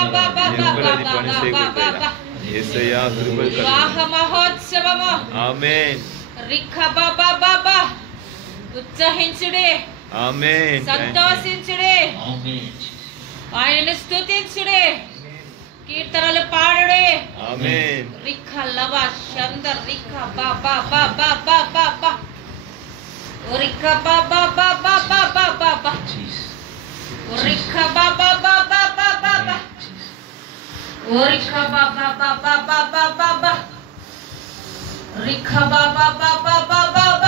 నిరుపరాధి పని చేయకూడదు. యేసయ్యా కృపలు వివాహ మహోత్సవము. ఆమేన్. రిఖబబబబ. ఉత్సహించుడే, ఆమేన్. సంతోషించుడే, ఆయనను స్తుతించుడే, కీర్తనలు పాడుడే. ఆమేన్. రిఖ లవ షంద రిఖ బబబబబబబ. రిఖ బబబబబబబ. రిఖ బబబబబబబ. రిఖ బబబబబబబ. రిఖ బబబబబబబ.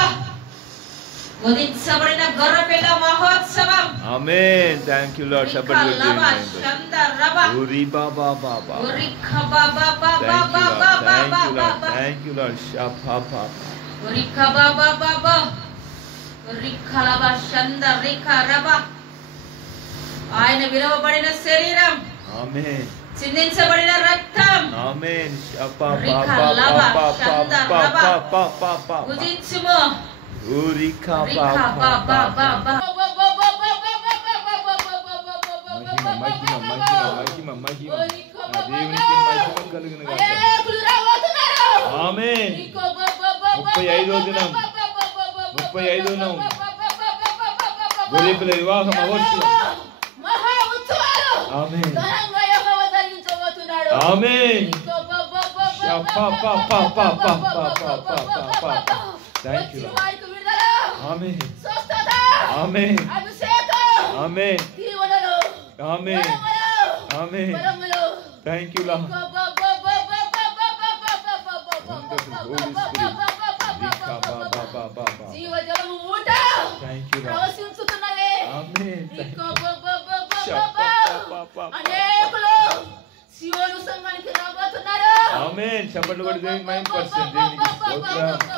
ఉదించబడిన గొర్రెపిల్ల మహోత్సవం. ఆమేన్. Thank you lord. రిఖ లవ షంద రబ. ఉరి బాబా బాబా. రిఖ బబబబబబబబ. Thank you lord. షపపప. రిఖ బబబబ. రిఖ లవ షంద రిఖ రబ. ఆయన విలువబడిన శరీరం, ఆమేన్. చిందించబడిన రక్తం. ఆమేన్. రిఖ లవ షంద రబ. భుజించుము. ఉరిక రిఖ బబబబ. మహిమ మహిమ మహిమ మహిమ నా దేవునికి మహిమ కలుగును గాక. ఆమేన్. 35వ దినం, 35వ దినం గొర్రెపిల్ల వివాహ మహోత్సవం. ఆమేన్. ఆమేన్. Thank you. ఆమేన్. ఆమేన్. ఆమేన్. ఆమేన్. ఆమేన్. Thank you lord. జీవజలము ఊట థాంక్ యూ లార్డ్. ప్రవశించుతున్నవే. ఆమేన్. అనేకులు సియోను సంఘానికి రాబోతున్నారు. ఆమేన్. చప్పట్లు కొట్టి దేవుని మహిమపరచండి. దేవునికి స్తోత్రం.